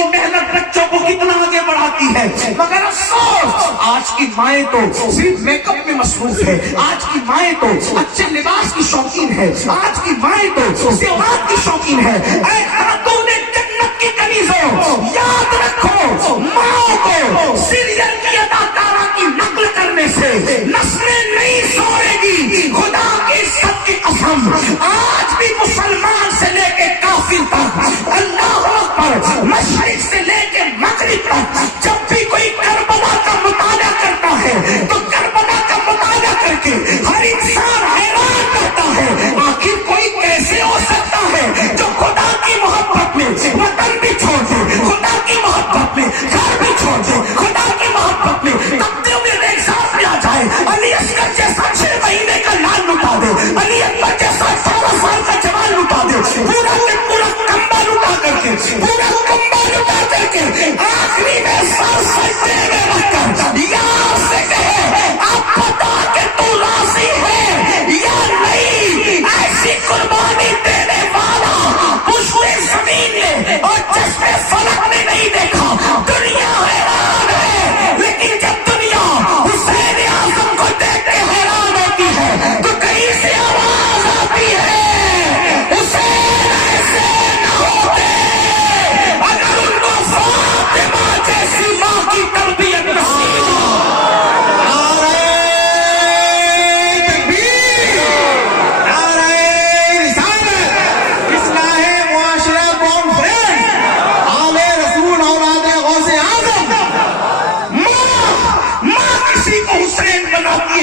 کی محنت بچوں کو کتنا آگے بڑھاتی ہے، مگر افسوس آج کی مائیں تو صرف میک اپ میں مصروف ہے، آج کی مائیں تو اچھے لباس کی شوقین ہے، آج کی مائیں تو زیورات کی شوقین ہے۔ اے خاتون جنت کی کنیزوں، یاد رکھو ماں کو سیریل کی اداکارہ کی نقل کرنے سے نسلیں نہیں سوئے گی، خدا کی سب کی قسم۔ آج بھی مسلمان سے لے کے کافر تک، اللہ اکبر، مشرق سے لے کے مغرب تک، جب بھی کوئی کربلا کا مطالعہ کرتا ہے تو کربلا کا مطالعہ کر کے ہر انسان حیران کرتا ہے، آخر کوئی کیسے ہو سکتا ہے جو خدا کی محبت میں وطن بھی چھوڑ دے، خدا کی محبت میں گھر بھی چھوڑ دے، خدا کی محبت میں تختیوں میں ریگزام میں آ جائے، علی اصغر جیسا 6 مہینے کا لال لٹا دے، علی اکبر جیسا 18 سال کا جوان لٹا دے، پورا کے پورا کمبا لٹا کر کے، پورا کمبا لٹا کر کے آخری میں سر سجدے میں رکھ کر یار سے کہے اب بتا کہ تو راضی ہے یا نہیں، ایسی قربانی دینے والا پشتے زمین نے اور چشمے فلک نے نہیں دیکھا۔ دنیا حیران ہے، لیکن جب دنیا حسین اعظم کو دیکھ کے حیران ہوتی ہے تو کہیں سے آواز آتی ہے حسین ایسے نہ ہوتے اگر ان کو فاطمہ جیسی ماں کی تربیت نصیب ہو۔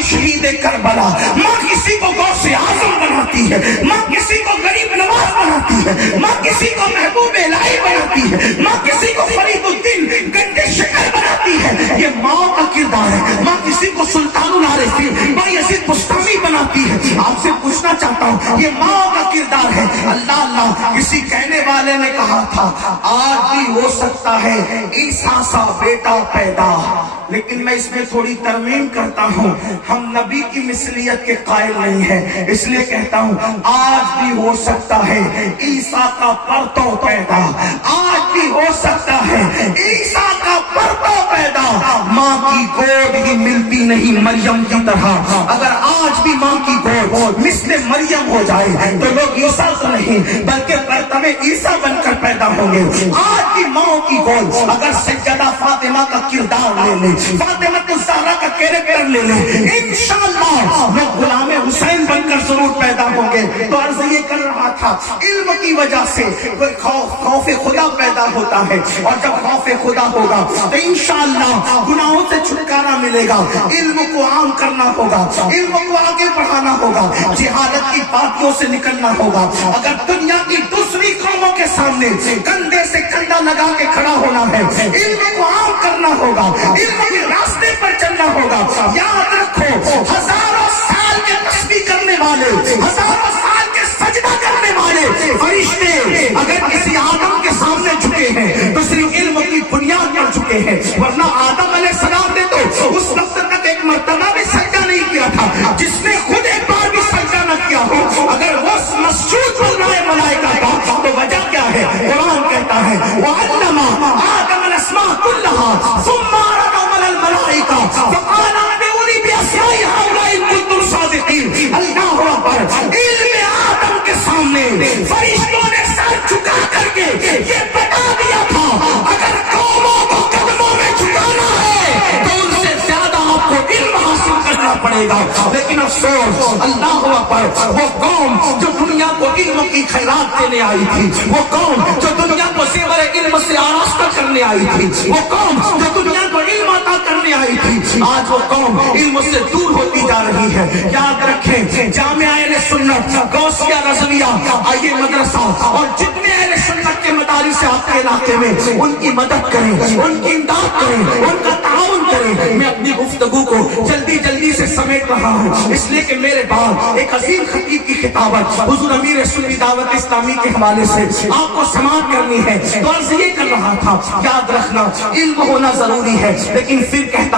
شہید کربلا، ماں کسی کو غوث اعظم بناتی ہے، ماں کسی کو غریب نواز بناتی ہے، ماں کسی کو محبوب الہی بناتی ہے، ماں کسی کو فرید الدین گنڈے شکر بناتی ہے۔ یہ ماں کا کردار ہے۔ ماں کسی کو سلطان العارفین بایزید بستامی بناتی ہے۔ آپ سے پوچھنا چاہتا ہوں یہ ماں کا کردار ہے۔ اللہ اللہ، کسی کہنے والے نے کہا تھا آج بھی ہو سکتا ہے عیسیٰ سا بیٹا پیدا، لیکن میں اس میں تھوڑی ترمیم کرتا ہوں، ہم نبی کی مثلیت کے قائل نہیں ہیں، اس لیے کہتا ہوں آج بھی ہو سکتا ہے عیسیٰ کا پرتو پیدا، آج بھی ہو سکتا ہے عیسیٰ کا پرتو پیدا۔ ماں کی گود ہی ملتی نہیں مریم کی طرح، اگر آج بھی ماں کی گود مثل مریم ہو جائے تو لوگ عیسیٰ تو نہیں بلکہ پرتو عیسیٰ بن کر پیدا ہوں گے۔ آج بھی ماں کی گود اگر سیدہ فاطمہ کا کردار لے لے، فاطمہ الزہرا کا کیریکٹر لے لے، انشاءاللہ وہ غلام حسین بن کر ضرور پیدا ہوں گے۔ تو عرض یہ کر رہا تھا علم کی وجہ سے خوف خدا پیدا ہوتا ہے، اور جب خوف خدا ہوگا تو انشاءاللہ گناہوں سے چھٹکارا ملے گا۔ علم کو عام کرنا ہوگا، علم کو آگے بڑھانا ہوگا، جہالت کی پاکیوں سے نکلنا ہوگا۔ اگر دنیا کی دوسری قوموں کے سامنے کندھے سے کندھا لگا کے کھڑا ہونا ہے، علم کو عام کرنا ہوگا، علم کے راستے پر چلنا ہوگا۔ یاد رکھو ہزاروں سال کے تسبیح کرنے والے، ہزاروں سال کے سجدہ کرنے والے فرشتے اگر کسی آدم کے سامنے جھکے ہیں تو صرف علم کی بنیاد پر جھکے ہیں، ورنہ آدم علیہ السلام نے تو اس وقت تک ایک مرتبہ بھی سجدہ نہیں کیا تھا۔ جس نے خود ایک بار بھی سجدہ نہ کیا ہو، اگر وہ مسجود بن رہا ہے ملائکہ کا تو وجہ کیا ہے؟ قرآن کہتا ہے وَعَلَّمَ آدَمَ الْأَسْمَاءَ كُلَّهَا ثُمَّ عَرَضَهُمْ عَلَى الْمَلَائِكَةِ فَقَالَ أَنبِئُونِي بِأَسْمَاءِ هَؤُلَاءِ إِن كُنتُمْ صَادِقِينَ۔ اللہ اکبر، علم آدم کے سامنے فرشتوں نے سر جھکا کر کے یہ بتا دیا تھا اگر قوموں کو قدموں میں جھکانا ہے تو ان سے زیادہ آپ کو علم حاصل کرنا پڑے گا۔ لیکن افسوس، اللہ اکبر، وہ قوم جو دنیا کو علم کی خیرات دینے آئی تھی، وہ قوم جو دنیا کو زیور علم سے آراستہ کرنے آئی تھی، وہ قوم جو دنیا کو علم عطا کرنے آئی تھی، آج وہ قوم علم سے دور ہوتی جا رہی ہے۔ یاد رکھیں جامعہ اہل سنت غوثیہ رضویہ آئیے مدرسہ اور جتنے اہل سنت کے مدارس آپ کے علاقے میں ان کی مدد کریں، ان کی امداد کریں، ان کا تعاون کریں۔ میں اپنی گفتگو کو جلدی سے سمیٹ رہا ہوں اس لیے کہ میرے بعد ایک عظیم خطیب کی خطابت حضور امیر سنی دعوت اسلامی کے حوالے سے آپ کو سماعت کرنی ہے۔ تو عرض یہ کر رہا تھا یاد رکھنا علم ہونا ضروری ہے، لیکن پھر کہتا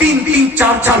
3-3, 4-4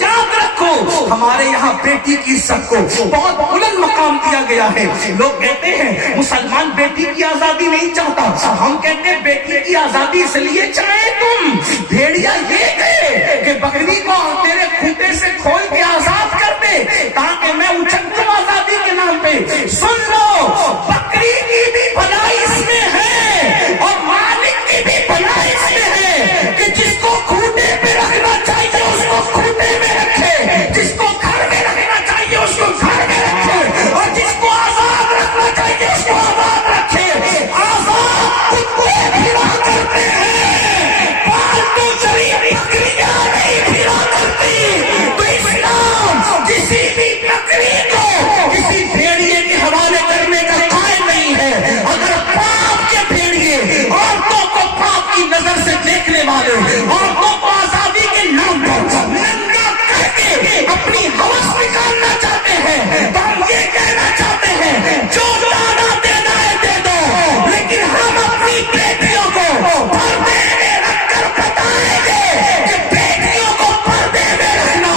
یاد رکھو ہمارے یہاں بیٹی کی عزت کو بہت بلند مقام دیا گیا ہے. لوگ کہتے ہیں مسلمان بیٹی کی آزادی نہیں چاہتا. ہم کہتے ہیں بیٹی کی آزادی اس لیے چاہے تم بھیڑیا یہ کہے کہ بکری کو تیرے کھوٹے سے کھول کے آزاد کر دے تاکہ میں اچھلوں آزادی کے نام پہ. سن لو بکری کی بھی بھلائی اس میں ہے اور مالک کی بھی بھلائی اس میں ہے کہ جس کو کھوٹے پہ رکھنا چاہیے اس کو کھوٹے میں رکھے, جس کو گھر میں رکھنا چاہیے اس کو گھر میں رکھے, اور جس کو آزاد رکھنا چاہیے اس کو آزاد رکھے. آزاد کتے پھرا کرتے ہیں, پالتو شریف بکریاں نہیں پھرا کرتی. تو اسلام کسی بھی بکری کو کسی بھیڑیے کے حوالے کرنے کا قائل نہیں ہے. اگر پاپ کے بھیڑیے عورتوں کو پاپ کی نظر سے دیکھنے والے, عورتوں کو آزادی کے نام پر ننگا کر کے اپنی ہوش نکالنا چاہتے ہیں تو ہم یہ کہنا چاہتے ہیں جو دانا دینا ہے دے دو, لیکن ہم اپنی بیٹیوں کو پردے میں رکھ کر بتائیں گے کہ بیٹیوں کو پردے میں رکھنا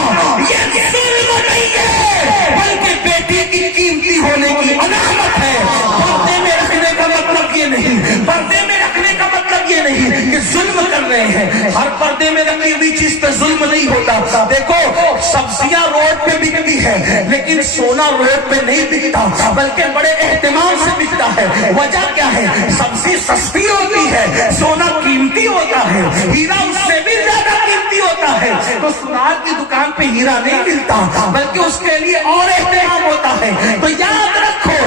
یہ ظلم نہیں ہے بلکہ بیٹی کی قیمتی ہونے کی علامت ہے. پردے میں رکھنے کا مطلب یہ نہیں, پردے میں رکھنے کا مطلب یہ نہیں کہ ظلم کر رہے ہیں. ہر پردے میں رکھی ہوئی چیز پہ ظلم نہیں ہوتا. دیکھو سبزیاں روڈ پہ بکتی ہے لیکن سونا روڈ پہ نہیں بکتا بلکہ بڑے اہتمام سے بکتا ہے. وجہ کیا ہے؟ سبزی سستی ہوتی ہے, سونا قیمتی ہوتا ہے, ہیرا اس سے بھی زیادہ قیمتی ہوتا ہے. تو سونار کی دکان پہ ہیرا نہیں ملتا بلکہ اس کے لیے اور اہتمام ہوتا ہے. تو یاد رکھو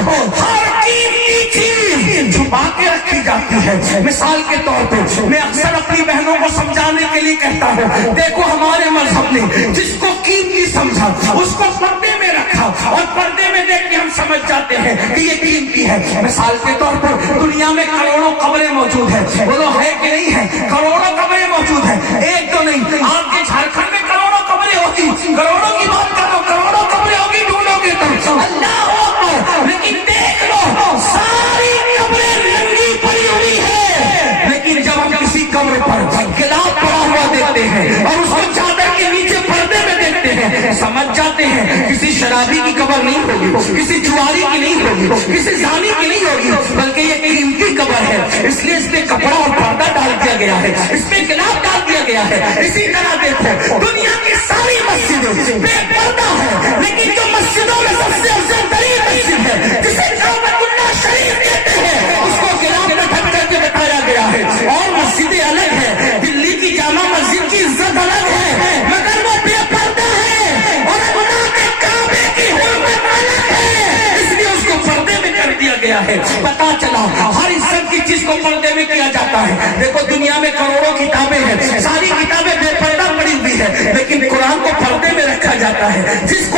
ہر قیمتی چیز چھپا کے رکھی جاتی ہے. مثال کے طور پہ میں اکثر اپنی بہنوں کو سمجھانے کے لیے کہتا ہوں, دیکھو ہمارے مذہب نے جس کو قیمتی سمجھا اس کو پردے میں رکھا اور پردے میں دیکھ کے ہم سمجھ جاتے ہیں کہ یہ قیمتی ہے. مثال کے طور پر دنیا میں کروڑوں قبریں موجود ہیں, بولو ہے کہ نہیں ہے؟ کروڑوں قبریں موجود ہیں, ایک تو نہیں. آپ کے جھارکھنڈ میں کروڑوں قبریں ہوگی, کروڑوں کی بات کرو, کروڑوں قبریں ہوگی ڈھونڈو گے تو اللہ اکبر. لیکن دیکھ لو ساری قبریں ننگی پڑی ہوئی ہے, لیکن جب ہم کسی قبر پر گلاب پڑا ہوا دیکھتے ہیں اور اس کو چادر کے نیچے پردے میں دیکھتے ہیں سمجھ جاتے ہیں کسی شرابی کی قبر نہیں ہوگی, کسی جواری کی نہیں ہوگی, کسی زانی کی نہیں ہوگی, بلکہ یہ قیمتی قبر ہے. اس لیے اس پہ کپڑا اور پردہ ڈال دیا گیا ہے, اس پہ گلاب ڈال دیا گیا ہے. اسی طرح دیکھو دنیا کی ساری مسجدیں بے پردہ ہے, لیکن جو مسجدوں میں سب سے افضل ترین مسجد ہے جسے کعبۃ اللہ شریف کہتے ہیں اس کو گلاب میں ڈھک کر کے بتایا گیا ہے. اور مسجدیں الگ ہے, دلی کی جامع مسجد کی عزت الگ ہے مگر وہ بے پردہ ہے اور اللہ کے کعبے کی حرمت الگ ہے, اس لیے اس کو پردے میں کر دیا گیا ہے. پتا چلا ہر عزت کی چیز کو پردے میں کیا جاتا ہے. دیکھو دنیا میں کروڑوں کتابیں ہیں, ساری کتابیں بے پردہ پڑی ہوئی ہے, لیکن قرآن کو پردے میں رکھا جاتا ہے. جس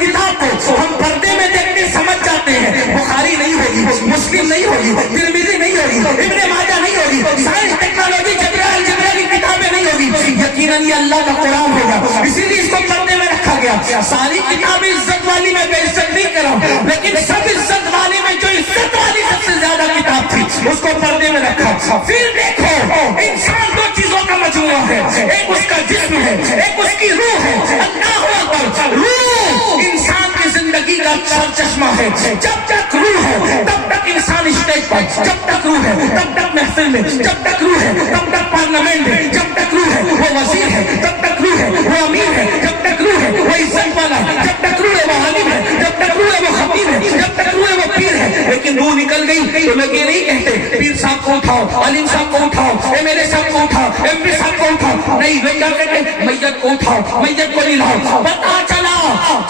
کتاب کو ہم پردے میں دیکھ کے سمجھ جاتے ہیں, بخاری نہیں ہوگی, مسلم نہیں ہوگی, ترمذی نہیں ہوگی, ابن ماجہ نہیں ہوگی, سائنس ٹیکنالوجی الجبرا کی کتابیں نہیں ہوگی, یقیناً یہ اللہ کا قرآن ہوگا. اسی لیے اس کو پردے میں رکھا گیا. ساری کتابیں عزت والی میں بے عزت نہیں کر رہا ہوں, لیکن سب عزت والی میں جو عزت والی سب سے زیادہ کتاب تھی اس کو پردے میں رکھا. پھر دیکھو انسان دو چیزوں کا مجموعہ ہے, ایک اس کا جسم ہے, ایک اس کی روح ہے. اللہ اکبر. روح انسان کی زندگی کا سر چشمہ ہے. جب تک روح ہے تب تک انسان اسٹیج پر, جب تک روح ہے تب تک محفل میں, جب تک روح ہے تب تک پارلیمنٹ میں, جب تک روح ہے وہ وزیر ہے, جب تک روح ہے وہ امیر ہے, جب تک روح ہے وہ عزت والا ہے, جب تک روح ہے وہ عالم ہے, جب تک روح ہے وہ خطیب ہے, جب تک روح ہے وہ پیر ہے. لیکن روح نکل گئی تو لوگ یہ نہیں کہتے پیر صاحب کو اٹھاؤ, عالم صاحب کو اٹھاؤ, ایم ایل اے صاحب کو اٹھاؤ, ایم پی صاحب کو اٹھاؤ. نہیں, وہ کیا کہتے ہیں میت کو اٹھاؤ, میت کو نہیں لاؤ. پتا چلا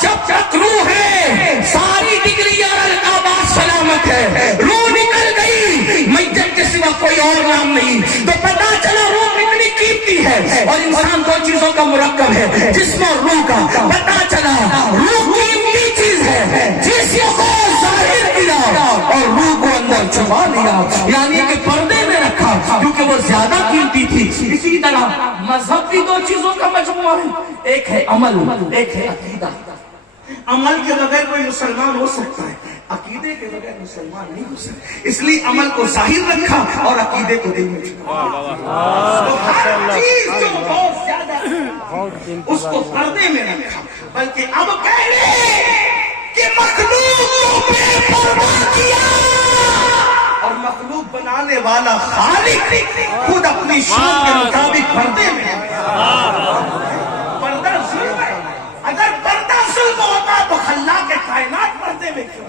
جب تک روح ہے ساری ڈگری اور القابات سلامت ہے. روح نکل گئی میت کے سوا کوئی اور نام نہیں. تو پتا چلا روح کتنی قیمتی ہے. اور انسان دو چیزوں کا مرکب ہے, جسم اور روح کا. پتا چلا روح قیمتی چیز ہے, جسم کو ظاہر کیا اور روح کو اندر چھپا لیا, یعنی کہ پردے میں رکھا کیونکہ وہ زیادہ قیمتی تھی. اسی طرح مذہب بھی دو چیزوں کا مجموعہ ہے, ایک ہے عمل, ایک ہے عقیدہ. عمل کے بغیر کوئی مسلمان ہو سکتا ہے، عقیدے کے بغیر مسلمان نہیں ہو سکتا، اس لیے عمل کو ظاہر رکھا اور عقیدے کو دل میں چھپا، تو ہر چیز جو بہت زیادہ اس کو پردے میں رکھا، بلکہ اب کہہ رہے کہ مخلوق کو بے پردہ کیا، اور مخلوق بنانے والا خالق خود اپنی شان کے مطابق پردے میں ہے۔ پردہ ظلم ہے، اگر پردہ ظلم ہوتا تو خلاق کائنات پردے میں کیوں؟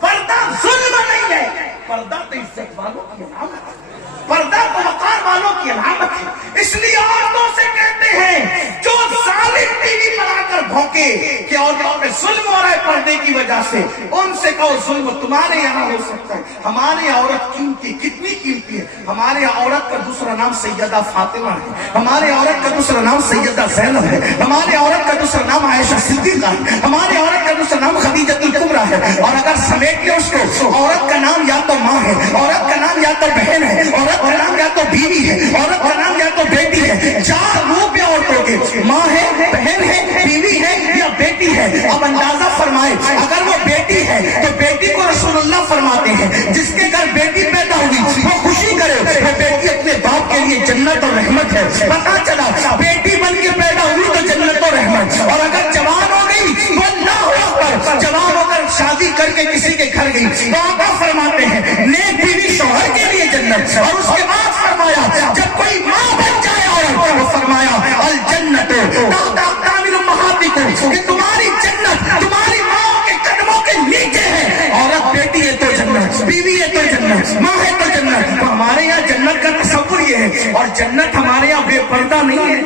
پردہ ظلم نہیں ہے، پردہ تو عزت والوں کی علامت ہے، پردہ تو وقار والوں کی علامت ہے، اس لیے عورتوں سے کہتے ہیں جو ظالم ٹی وی پر آ کر بھونکے کہ عورتوں پہ ظلم ہو رہا ہے پردے کی وجہ سے، ان سے کہو ظلم تمہارے یہاں ہو سکتا ہے، ہمارے یہاں عورت قیمتی، کتنی قیمتی ہے، ہمارے یہاں عورت کا دوسرا نام سیدہ فاطمہ ہے، ہمارے عورت کا دوسرا نام سیدہ زینب ہے، ہمارے عورت کا دوسرا نام عائشہ صدیقہ ہے، ہمارے عورت کا دوسرا نام خدیجہ الکبریٰ ہے، اور اگر سمیٹ لے اس کو، عورت کا نام یا تو ماں ہے، عورت کا نام یا تو بہن ہے، عورت کا نام یا تو بیوی ہے، عورت کا نام یا تو بیٹی ہے، چار روپ ہے عورتوں کے، ماں ہے، بہن ہے، بیوی ہے یا بیٹی ہے۔ اب اندازہ فرمائے اگر وہ بیٹی ہے تو بیٹی کو رسول اللہ فرماتے ہیں جس کے گھر بیٹی پیدا ہوئی وہ خوشی کرے، وہ بیٹی اپنے باپ کے لیے جنت اور رحمت ہے۔ پتا چلا بیٹی بن کے پیدا ہوئی تو جنت اور رحمت، اور اگر جوان ہو گئی تو اللہ اکبر، جوان ہو کر شادی کر کے کسی کے گھر گئی تو آقا فرماتے ہیں نیک بیوی شوہر کے لیے جنت، اور اس کے بعد فرمایا جب کوئی ماں بن جائے عورت، وہ فرمایا الجنت تحت اقدام امہاتکم، کہ تمہاری جنت تمہاری ماں کے قدموں کے نیچے ہے۔ عورت بیٹی ہے تو جنت، بیوی ہے تو جنت، ماں ہے تو جنت۔ تو ہمارے یہاں جنت کا تصور یہ ہے، اور جنت ہمارے یہاں بے پردہ نہیں ہے۔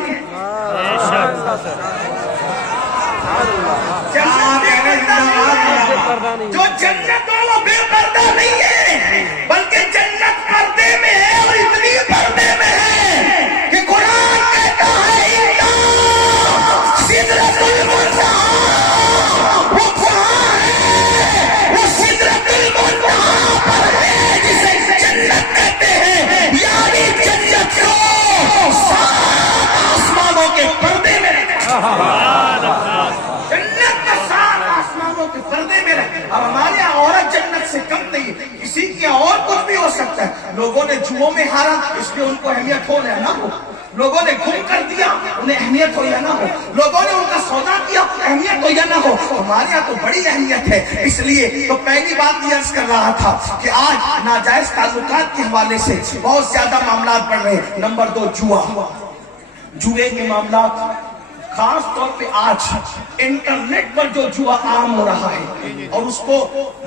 جو جنت ہو وہ بے پردہ نہیں ہے، بلکہ جنت پردے میں ہے، اور اتنی پردے میں ہے کہ قرآن کہتا ہے سدرۃ المنتہی، وہ کہاں ہے؟ وہ سدرۃ المنتہی پر ہے جسے جنت کہتے ہیں، یعنی جنت کو سات آسمانوں کے پردے میں اور ہمارے یہاں عورت جنت سے کم نہیں، کسی کی اور کچھ بھی ہو سکتا ہے۔ لوگوں نے جوؤں میں ہارا اس لیے ان کو اہمیت ہو یا نہ ہو، لوگوں نے گم کر دیا انہیں اہمیت ہو یا نہ ہو، لوگوں نے ان کا سودا کیا اہمیت ہو یا نہ ہو، ہمارے یہاں تو بڑی اہمیت ہے۔ اس لیے تو پہلی بات یہ عرض کر رہا تھا کہ آج ناجائز تعلقات کے حوالے سے بہت زیادہ معاملات بڑھ رہے ہیں۔ نمبر 2 جوا، جوئے کے معاملات، خاص طور پہ آج انٹرنیٹ پر جو جوا عام ہو رہا ہے، اور اس کو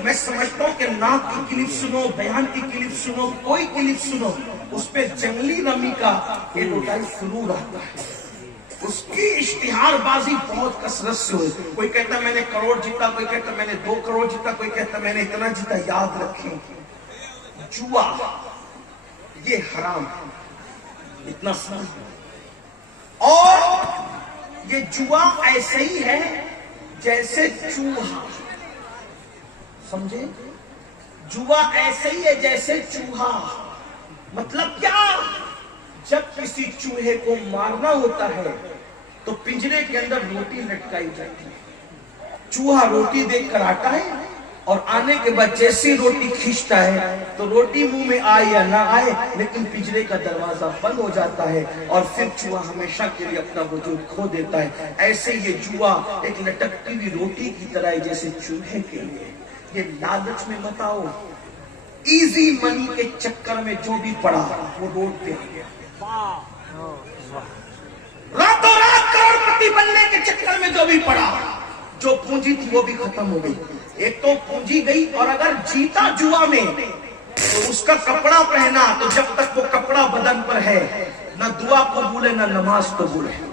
میں سمجھتا ہوں کہ نعت کی کلپ سنو، بیان کی کلپ سنو، کوئی کلپ سنو، اس پہ جنگلی رمی کا ایڈورٹائز ضرور آتا ہے، اس کی اشتہار بازی بہت کثرت سے ہوئی، کوئی کہتا ہے میں نے کروڑ جیتا، کوئی کہتا ہے میں نے 2 کروڑ جیتا، کوئی کہتا ہے میں نے اتنا جیتا۔ یاد رکھیں جوا یہ حرام ہے، اتنا سمجھ، اور یہ جوا ایسے ہی ہے جیسے چوہا، سمجھے؟ جوا ایسے ہی ہے جیسے چوہا، مطلب کیا؟ جب کسی چوہے کو مارنا ہوتا ہے تو پنجرے کے اندر روٹی لٹکائی جاتی ہے، چوہا روٹی دیکھ کر آتا ہے، اور آنے کے بعد جیسی روٹی کھینچتا ہے تو روٹی منہ میں آئے یا نہ آئے لیکن پنجرے کا دروازہ بند ہو جاتا ہے، اور پھر چوہا ہمیشہ کے لیے اپنا وجود کھو دیتا ہے۔ ایسے یہ جوا ایک لٹکتی ہوئی روٹی کی طرح ہے جیسے چوہے کے لیے۔ یہ لالچ میں مت آؤ، ایزی منی کے چکر میں جو بھی پڑا وہ روڈ پہ آ گیا، راتوں رات کروڑپتی بننے کے چکر میں جو بھی پڑا، جو پونجی تھی وہ بھی ختم ہو گئی۔ ایک تو پونجی گئی، اور اگر جیتا جوا میں تو اس کا کپڑا پہنا، تو جب تک وہ کپڑا بدن پر ہے نہ دعا قبول ہے نہ نماز قبول ہے۔